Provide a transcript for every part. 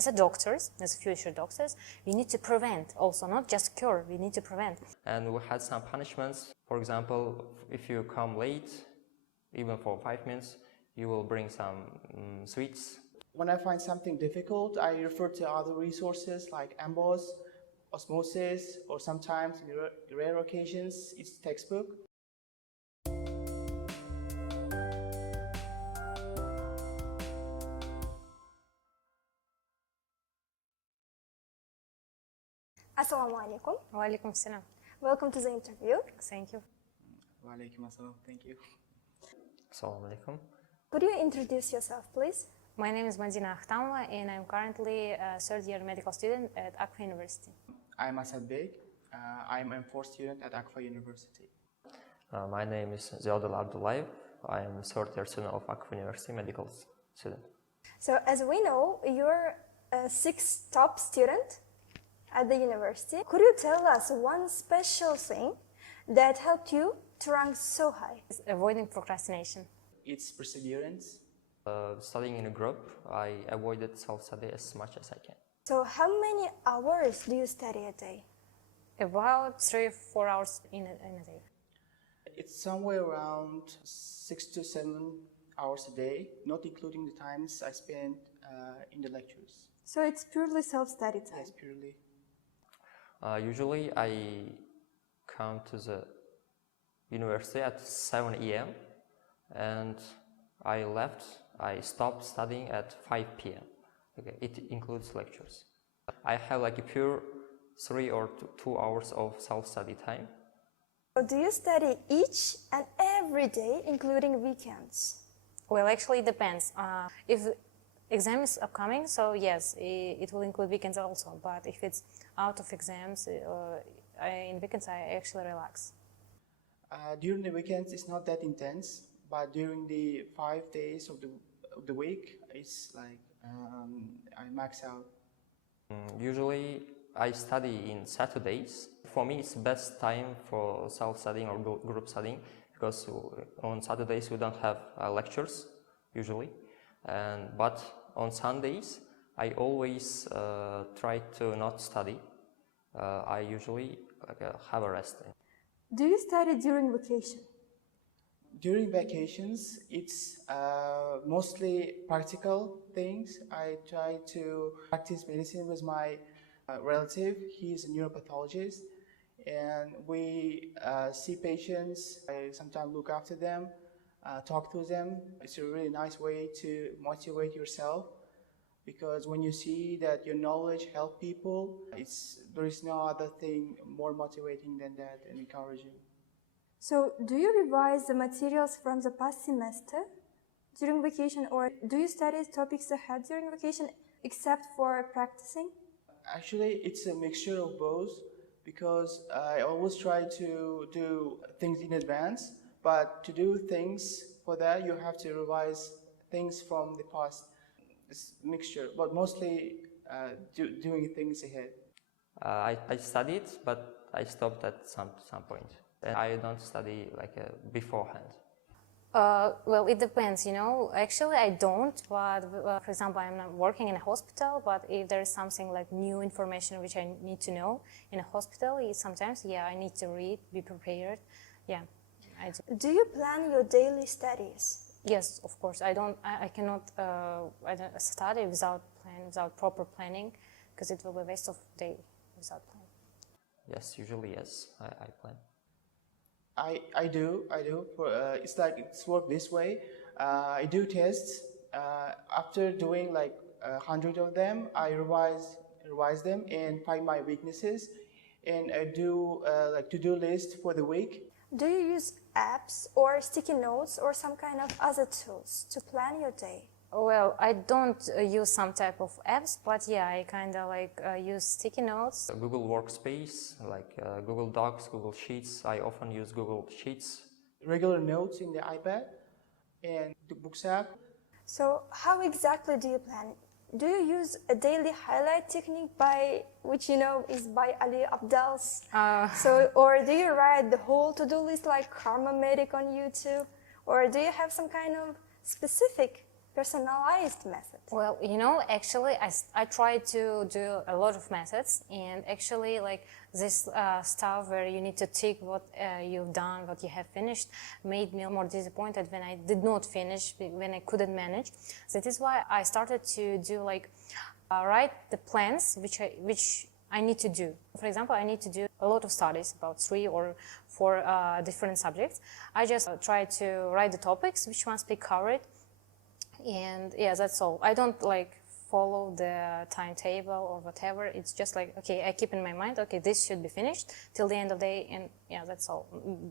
as a doctors, as future doctors, we need to prevent also, not just cure, we need to prevent. And we had some punishments. For example, if you come late, even for 5 minutes, you will bring some sweets. When I find something difficult, I refer to other resources like Amboss, Osmosis, or sometimes in rare occasions, it's textbook. Assalamu alaikum. Wa alaikum salam. Welcome to the interview. Thank you. Wa alaikum assalam. Thank you. Assalamu alaikum. Could you introduce yourself, please? My name is Madina Akhtamova and I'm currently a third year medical student at Akfa University. I'm Asadbek. I'm a fourth student at Akfa Universiteti. My name is Ziyodulla Abdullayev. I am third year student of Akfa University medical student. So as we know, you're a sixth top student at the university. Could you tell us one special thing that helped you to rank so high? It's avoiding procrastination. It's perseverance. Studying in a group, I avoided self-study as much as I can. So how many hours do you study a day? About 3-4 hours in a day. It's somewhere around 6 to 7 hours a day, not including the times I spend in the lectures. So it's purely self-study time? Yes, purely. Usually I come to the university at 7 a.m. and I stopped studying at 5 p.m. Okay, it includes lectures. I have like a pure 3 or 2 hours of self-study time. So do you study each and every day, including weekends? Well, actually it depends. If exam is upcoming, so yes, it will include weekends also. But if it's out of exams, in weekends I actually relax. During the weekends, it's not that intense, but during the 5 days of the week, it's like I max out. Usually I study in Saturdays. For me, it's the best time for self-studying or group studying because on Saturdays we don't have lectures usually, but on Sundays I always try to not study. I usually have a rest. Do you study during vacation? During vacations, it's mostly practical things. I try to practice medicine with my relative. He's a neuropathologist, and we see patients. I sometimes look after them, talk to them. It's a really nice way to motivate yourself, because when you see that your knowledge helps people, there is no other thing more motivating than that and encouraging. So, do you revise the materials from the past semester during vacation, or do you study topics ahead during vacation except for practicing? Actually, it's a mixture of both, because I always try to do things in advance, but to do things for that, you have to revise things from the past. It's a mixture, but mostly doing things ahead. I studied, but I stopped at some point. And I don't study beforehand. Well, it depends, you know. Actually, I don't, but for example, I'm not working in a hospital, but if there is something like new information which I need to know in a hospital, sometimes, yeah, I need to read, be prepared. Yeah, I do. Do you plan your daily studies? Yes, of course. I cannot study without proper planning, because it will be a waste of day without plan. Yes, usually yes, I plan. I do. It's worked this way. I do tests. After doing like 100 of them, I revise them and find my weaknesses, and I do to-do list for the week. Do you use apps or sticky notes or some kind of other tools to plan your day? Well, I don't use some type of apps, but yeah, I kind of use sticky notes. Google Workspace, Google Docs, Google Sheets. I often use Google Sheets. Regular notes in the iPad and the Books app. So how exactly do you plan it? Do you use a daily highlight technique which you know is by Ali Abdal's? Or do you write the whole to-do list like Karma Medic on YouTube? Or do you have some kind of specific personalized method? Well, actually, I try to do a lot of methods, and actually, like this stuff where you need to tick what you've done, what you have finished, made me more disappointed when I did not finish, when I couldn't manage. That is why I started to do write the plans which I need to do. For example, I need to do a lot of studies, about 3 or 4 different subjects. I just try to write the topics which must be covered. And yeah, that's all. I don't follow the timetable or whatever. It's just okay, I keep in my mind, okay, this should be finished till the end of the day, and yeah, that's all.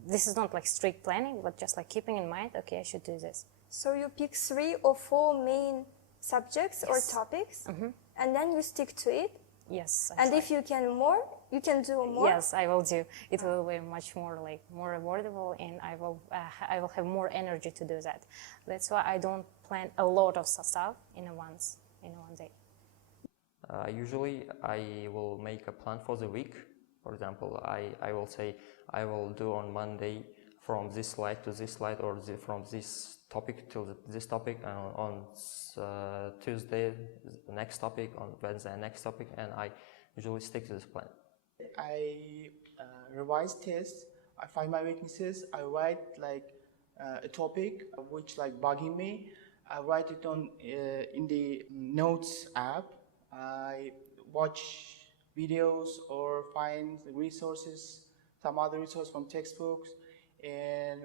This is not strict planning, but just keeping in mind, okay, I should do this. So you pick 3 or 4 main subjects or topics, and then you stick to it? Yes. And if you can do more? Yes, I will do. It will be much more more rewardable, and I will have more energy to do that. That's why I don't plan a lot of stuff in one day. Usually I will make a plan for the week. For example, I will say I will do on Monday from this slide to this slide, or from this topic to this topic, and on Tuesday the next topic, on Wednesday the next topic, and I usually stick to this plan. I revise tests, I find my weaknesses, I write a topic which bugging me, I write it on in the notes app, I watch videos or find resources, some other resource from textbooks, and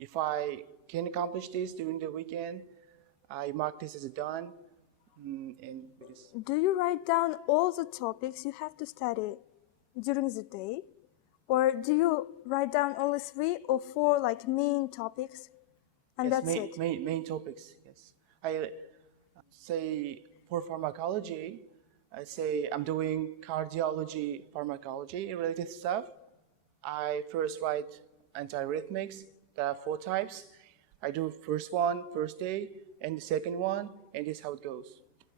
if I can accomplish this during the weekend, I mark this as a done. Do you write down all the topics you have to study during the day, or do you write down only 3 or 4 main topics, and yes, that's it? Main topics, yes. I say for pharmacology, I say I'm doing cardiology, pharmacology related stuff. I first write antiarrhythmics. There are 4 types. I do first one, first day, and the second one, and this is how it goes.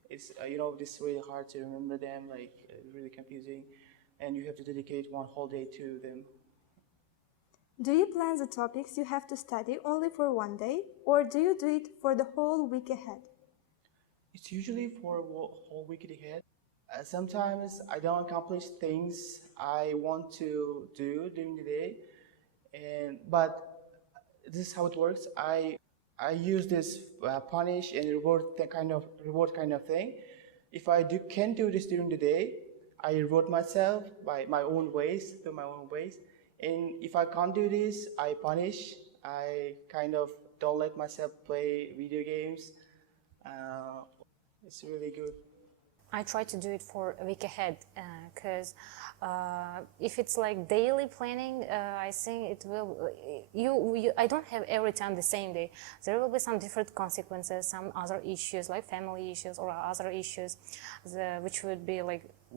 It's this is really hard to remember them, really confusing, and you have to dedicate one whole day to them. Do you plan the topics you have to study only for one day, or do you do it for the whole week ahead? It's usually for a whole week ahead. Sometimes I don't accomplish things I want to do during the day, but this is how it works. I use this punish and reward kind of thing. If I can do this during the day, I reward myself by my own ways, through my own ways. And if I can't do this, I punish. I kind of don't let myself play video games. It's really good. I try to do it for a week ahead, because if it's daily planning, I think it will. I don't have every time the same day. There will be some different consequences, some other issues like family issues or other issues, which would be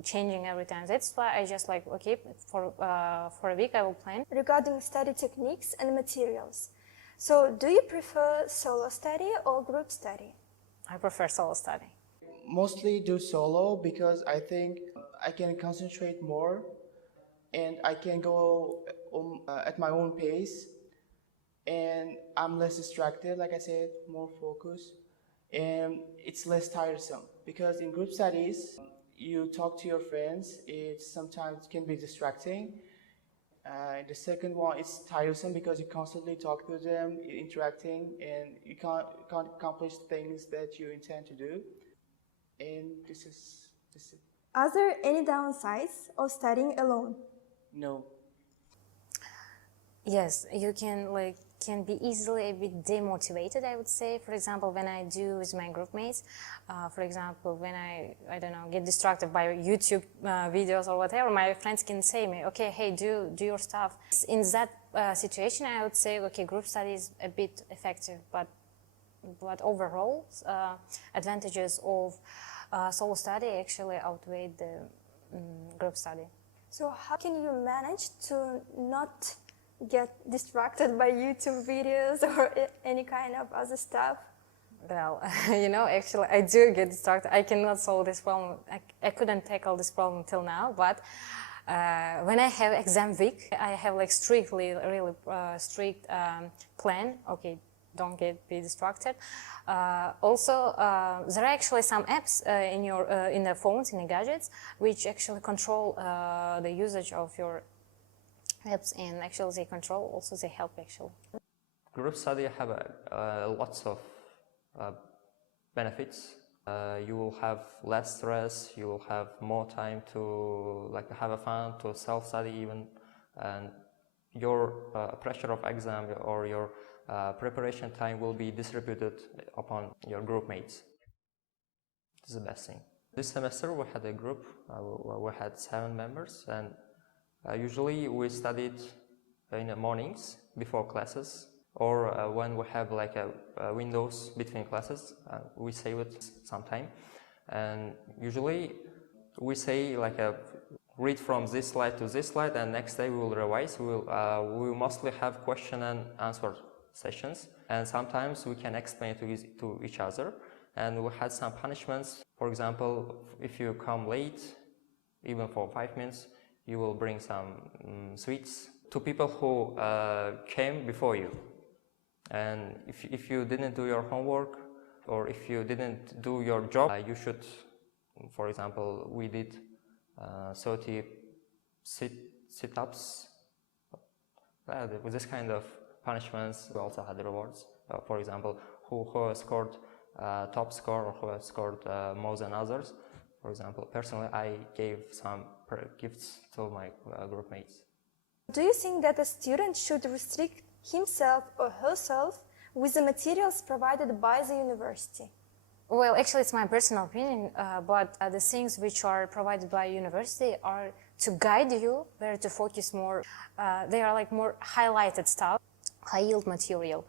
changing every time. That's why I just okay, for a week I will plan. Regarding study techniques and materials, so do you prefer solo study or group study? I prefer solo study. Mostly do solo because I think I can concentrate more and I can go at my own pace, and I'm less distracted, like I said, more focused, and it's less tiresome because in group studies you talk to your friends, it sometimes can be distracting. The second one is tiresome because you constantly talk to them, interacting, and you can't accomplish things that you intend to do. And this is it. Are there any downsides of studying alone? No. Yes, you can be easily a bit demotivated, I would say. For example, when I do with my group mates, for example, when I don't know, get distracted by YouTube videos or whatever, my friends can say me, okay, hey, do your stuff. In that situation, I would say, okay, group study is a bit effective, but overall, advantages of solo study actually outweigh the group study. So how can you manage to not get distracted by YouTube videos or any kind of other stuff? Well, actually I do get distracted. I cannot solve this problem. I couldn't tackle this problem till now, but when I have exam week, I have really strict plan. Okay, don't be distracted. Also, there are actually some apps in the phones, in the gadgets, which actually control the usage of your apps, and actually they control, also they help actually. Group study have lots of benefits. You will have less stress, you will have more time to have a fun, to self-study even, and your pressure of exam or your preparation time will be distributed upon your group mates. This is the best thing. This semester we had a group, we had 7 members, and usually we studied in the mornings before classes, or when we have a windows between classes, we save it sometime. And usually we say read from this slide to this slide, and next day we will revise. We will mostly have question and answer sessions, and sometimes we can explain to each other. And we had some punishments. For example, if you come late, even for 5 minutes, you will bring some sweets to people who came before you. And if you didn't do your homework, or if you didn't do your job, you should, for example, we did 30 sit-ups. With this kind of punishments, we also had rewards. For example, who scored top score, or who has scored more than others. For example, personally, I gave some gifts to my group mates. Do you think that a student should restrict himself or herself with the materials provided by the university? Well, actually, it's my personal opinion, but the things which are provided by university are to guide you where to focus more. They are more highlighted stuff, high-yield material.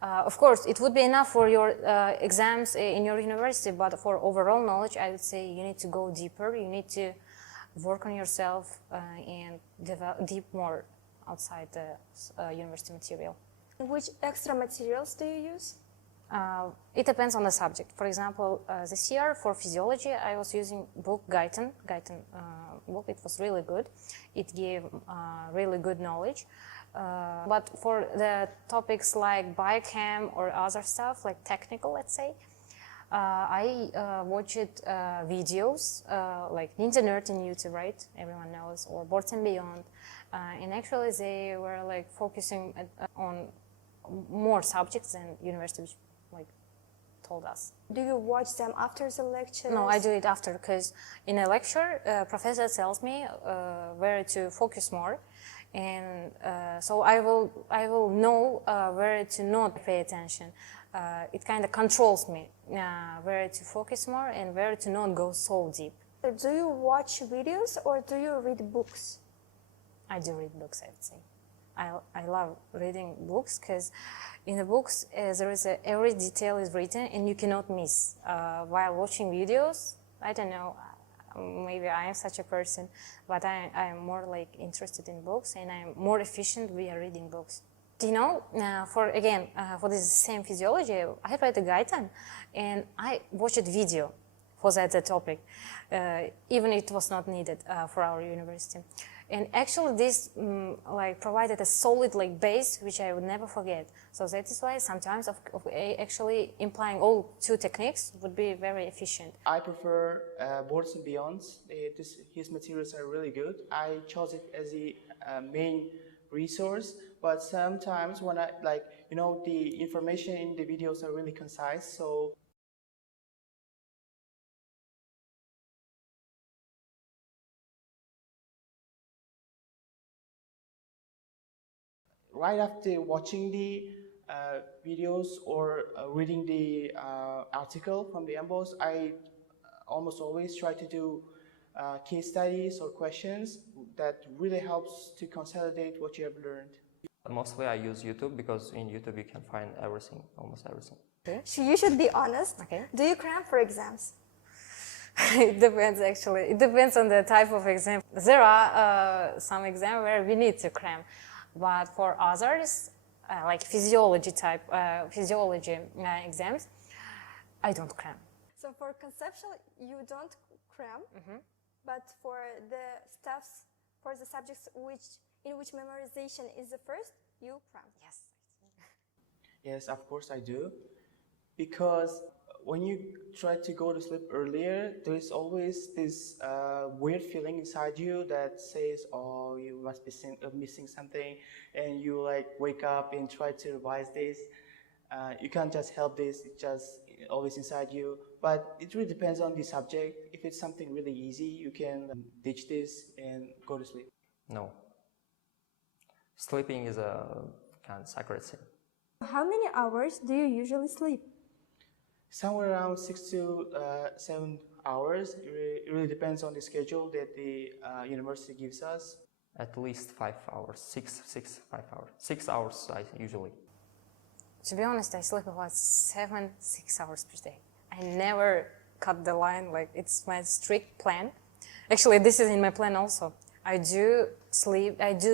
Of course, it would be enough for your exams in your university, but for overall knowledge, I would say you need to go deeper. You need to work on yourself and develop deep more outside the university material. Which extra materials do you use? It depends on the subject. For example, this year for physiology, I was using book Guyton book. It was really good. It gave really good knowledge. But for the topics like biochem or other stuff, like technical, let's say, I watched videos like Ninja Nerd in YouTube, right? Everyone knows, or Boards and Beyond. And actually they were focusing on more subjects than university told us. Do you watch them after the lecture? No, I do it after, because in a lecture, professor tells me where to focus more, and so I will know where to not pay attention. It kind of controls me where to focus more and where to not go so deep. Do you watch videos or do you read books? I do read books, I would say. I love reading books, because in the books there is every detail is written and you cannot miss. While watching videos, I don't know, maybe I am such a person, but I am more interested in books, and I am more efficient via reading books. You know, for this same physiology, I read the Guyton and I watched video for that topic, even it was not needed for our university. And actually this provided a solid base which I would never forget. So that is why sometimes actually implying all 2 techniques would be very efficient. I prefer Boards and Beyonds. His materials are really good. I chose it as the main resource, but sometimes when the information in the videos are really concise, so right after watching the videos or reading the article from the emboss, I almost always try to do case studies or questions that really helps to consolidate what you have learned. Mostly I use YouTube, because in YouTube you can find everything, almost everything. Okay. You should be honest. Okay. Do you cram for exams? It depends, actually. It depends on the type of exam. There are some exams where we need to cram. But for others, like physiology exams, I don't cram. So for conceptual, you don't cram, but for the subjects in which memorization is the first, you cram. Yes. Yes, of course I do. Because when you try to go to sleep earlier, there is always this weird feeling inside you that says, "Oh, you must be missing something," and you like wake up and try to revise this. You can't just help this; it's just always inside you. But it really depends on the subject. If it's something really easy, you can ditch this and go to sleep. No. Sleeping is a kind of sacred thing. How many hours do you usually sleep? Somewhere around 6 to 7 hours. It really depends on the schedule that the university gives us. At least 5 hours, 5 hours. 6 hours usually. To be honest, I sleep about 6 hours per day. I never cut the line, like it's my strict plan. Actually, this is in my plan also. I do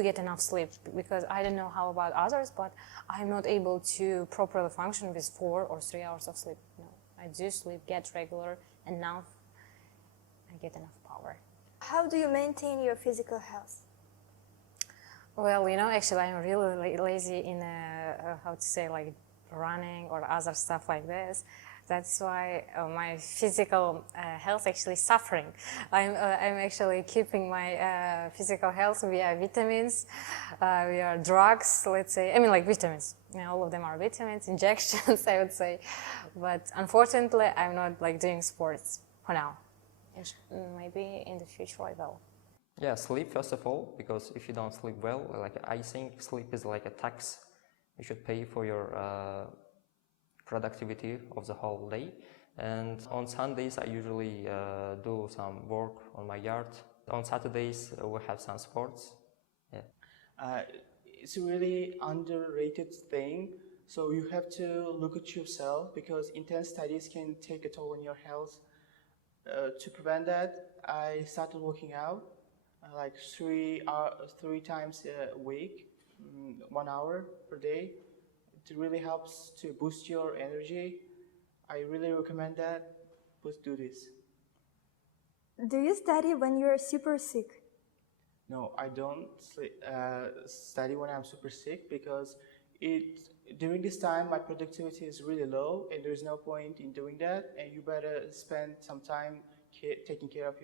get enough sleep because I don't know how about others, but I'm not able to properly function with 4 or 3 hours of sleep. No, I do sleep, get regular enough, I get enough power. How do you maintain your physical health? Well, actually I'm really lazy in how to say, like running or other stuff like this. That's why my physical health actually suffering. I'm actually keeping my physical health via vitamins, via drugs, let's say. I mean, like vitamins. All of them are vitamins, injections, I would say. But unfortunately, I'm not like doing sports for now. Maybe in the future I will. Yeah, sleep first of all, because if you don't sleep well, like I think sleep is like a tax. You should pay for your productivity of the whole day. And on Sundays I usually do some work on my yard. On Saturdays we have some sports. Yeah. It's a really underrated thing. So you have to look at yourself because intense studies can take a toll on your health. To prevent that, I started working out like 3 times a week, 1 hour per day. It really helps to boost your energy. I really recommend that. Please do this. Do you study when you're super sick? No, I don't study when I'm super sick because during this time my productivity is really low and there's no point in doing that, and you better spend some time taking care of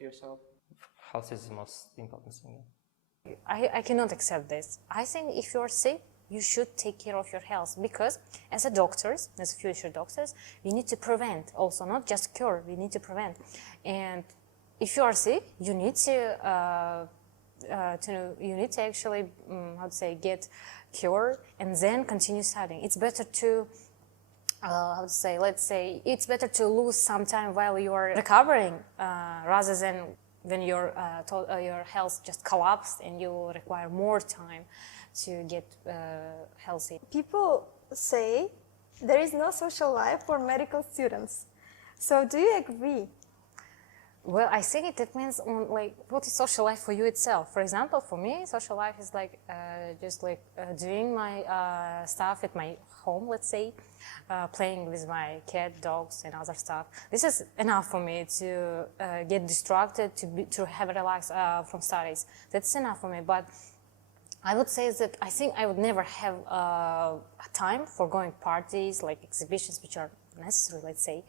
yourself. Health is the most important thing. I cannot accept this. I think if you're sick, you should take care of your health because as future doctors, we need to prevent also, not just cure, we need to prevent. And if you are sick, you need to actually, get cured and then continue studying. It's better to, it's better to lose some time while you are recovering rather than when your health just collapsed and you require more time to get healthy. People say there is no social life for medical students. So do you agree? Well, I think it depends on what is social life for you itself. For example, for me, social life is doing my stuff at my home, let's say, playing with my cat, dogs, and other stuff. This is enough for me to get distracted, to have a relax from studies. That's enough for me. But I would say that I think I would never have time for going parties, like exhibitions, which are necessary, let's say.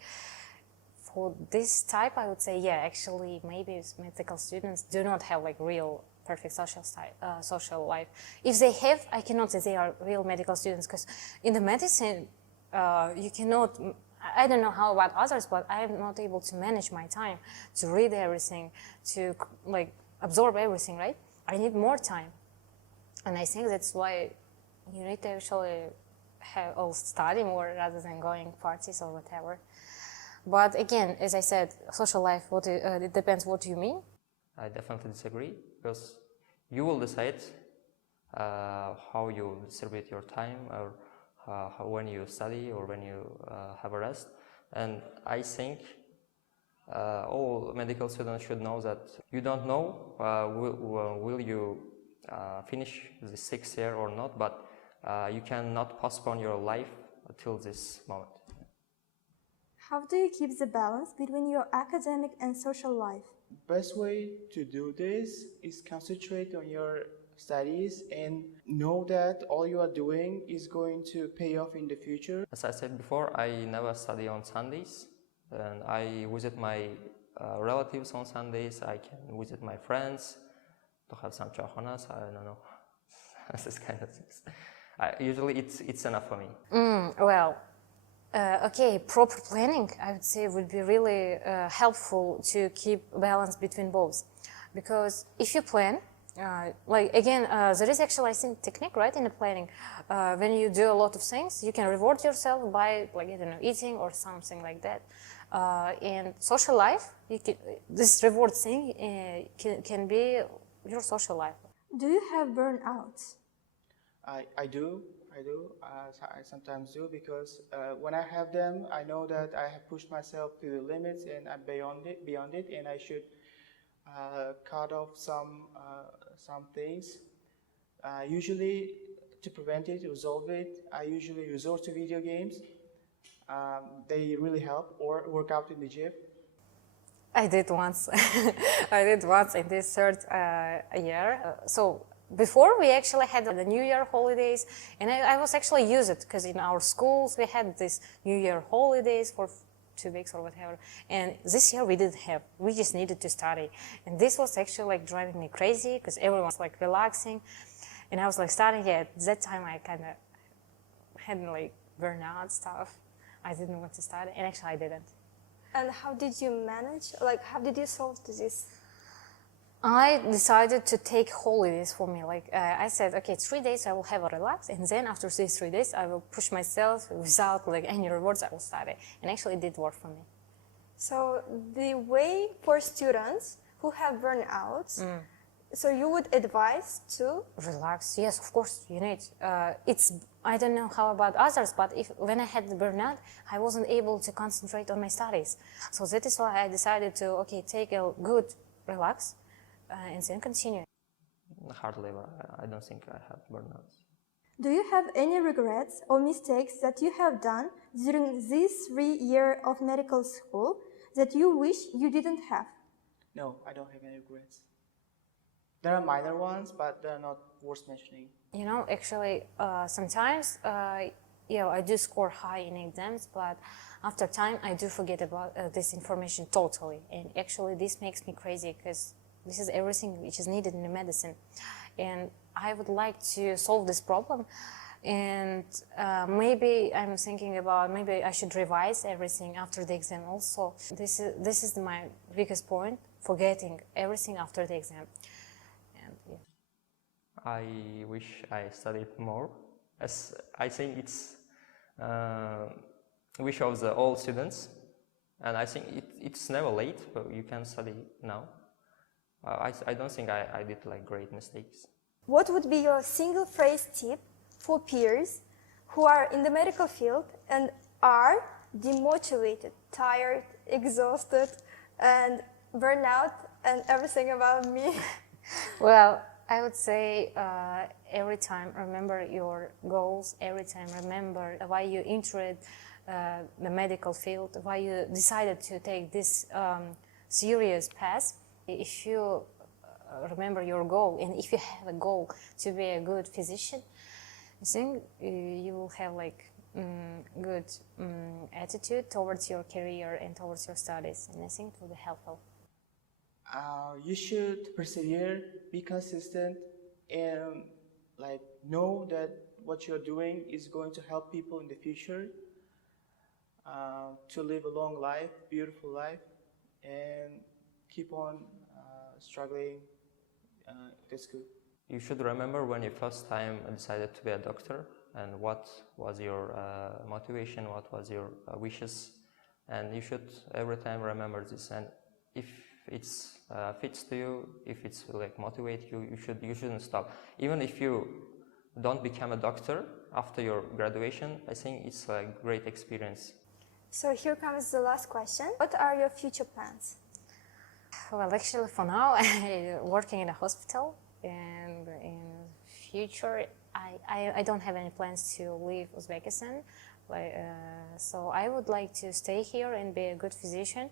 For this type, I would say, yeah, actually, maybe medical students do not have real perfect social life. If they have, I cannot say they are real medical students, because in the medicine, you cannot, I don't know how about others, but I am not able to manage my time to read everything, to absorb everything, right? I need more time. And I think that's why you need to actually study more rather than going parties or whatever. But again, as I said, social life, it depends what you mean. I definitely disagree, because you will decide how you distribute your time, or when you study or when you have a rest. And I think all medical students should know that you don't know will you finish the 6th year or not, but you cannot postpone your life until this moment. How do you keep the balance between your academic and social life? Best way to do this is concentrate on your studies and know that all you are doing is going to pay off in the future. As I said before, I never study on Sundays, and I visit my relatives on Sundays. I can visit my friends to have some chochonas. I don't know, this kind of things. Usually, it's enough for me. Okay, proper planning, I would say, would be really helpful to keep balance between both. Because if you plan, there is actually, I think, technique, right, in the planning. When you do a lot of things, you can reward yourself by, eating or something like that. In social life, this reward thing can be your social life. Do you have burnouts? I do. I sometimes do, because when I have them, I know that I have pushed myself to the limits and I'm beyond it, and I should cut off some things. Usually, to prevent it, resolve it, I usually resort to video games. They really help, or work out in the gym. I did once. I did once in this third year. So before we actually had the New Year holidays, and I was actually used it because in our schools we had this New Year holidays for 2 weeks or whatever. And this year we didn't have. We just needed to study, and this was actually driving me crazy because everyone was relaxing, and I was studying. At that time I kind of had burnout stuff. I didn't want to study, and actually I didn't. And how did you manage? How did you solve this? I decided to take holidays for me. I said, okay, 3 days I will have a relax, and then after these 3 days I will push myself without any rewards. I will study, and actually it did work for me. So the way for students who have burnouts, so you would advise to relax. Yes, of course you need. I don't know how about others, but when I had the burnout, I wasn't able to concentrate on my studies. So that is why I decided to take a good relax. And then continue. Hardly, I don't think I have burnouts. Do you have any regrets or mistakes that you have done during this 3 years of medical school that you wish you didn't have? No, I don't have any regrets. There are minor ones, but they're not worth mentioning. Actually, sometimes, I do score high in exams, but after time, I do forget about this information totally. And actually, this makes me crazy because this is everything which is needed in the medicine. And I would like to solve this problem. And maybe I'm thinking about maybe I should revise everything after the exam also. This is my biggest point, forgetting everything after the exam. And, yeah. I wish I studied more, as I think it's wish of all students. And I think it's never late, but you can study now. I don't think I did great mistakes. What would be your single phrase tip for peers who are in the medical field and are demotivated, tired, exhausted, and burnout, and everything about me? Well, I would say every time remember your goals, every time remember why you entered the medical field, why you decided to take this serious path. If you remember your goal, and if you have a goal to be a good physician, I think you will have good attitude towards your career and towards your studies, and I think it will be helpful. You should persevere, be consistent, and know that what you're doing is going to help people in the future to live a long life, beautiful life, and keep on struggling. That's good. You should remember when you first time decided to be a doctor, and what was your motivation, what was your wishes, and you should every time remember this. And if it's fits to you, if it's motivate you, you shouldn't stop. Even if you don't become a doctor after your graduation, I think it's a great experience. So here comes the last question. What are your future plans? Well, actually, for now, I'm working in a hospital, and in future, I don't have any plans to leave Uzbekistan. So I would like to stay here and be a good physician,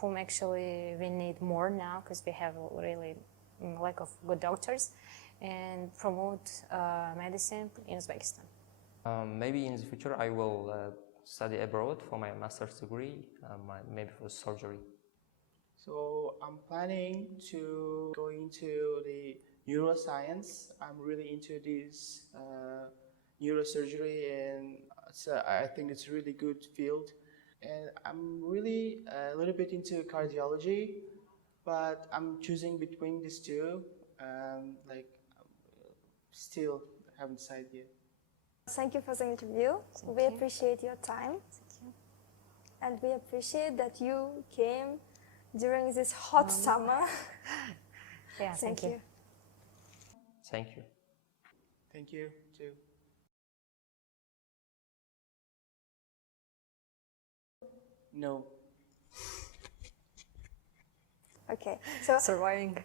whom actually we need more now because we have really lack of good doctors, and promote medicine in Uzbekistan. Maybe in the future I will study abroad for my master's degree, maybe for surgery. So I'm planning to go into the neuroscience. I'm really into this neurosurgery, and I think it's a really good field. And I'm really a little bit into cardiology, but I'm choosing between these two. Still haven't decided yet. Thank you for the interview. We appreciate your time. Thank you. And we appreciate that you came during this hot summer. Yeah, Thank you. Thank you. Thank you too. No. Okay, so Surviving.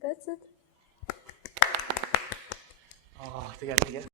that's it. Oh, together.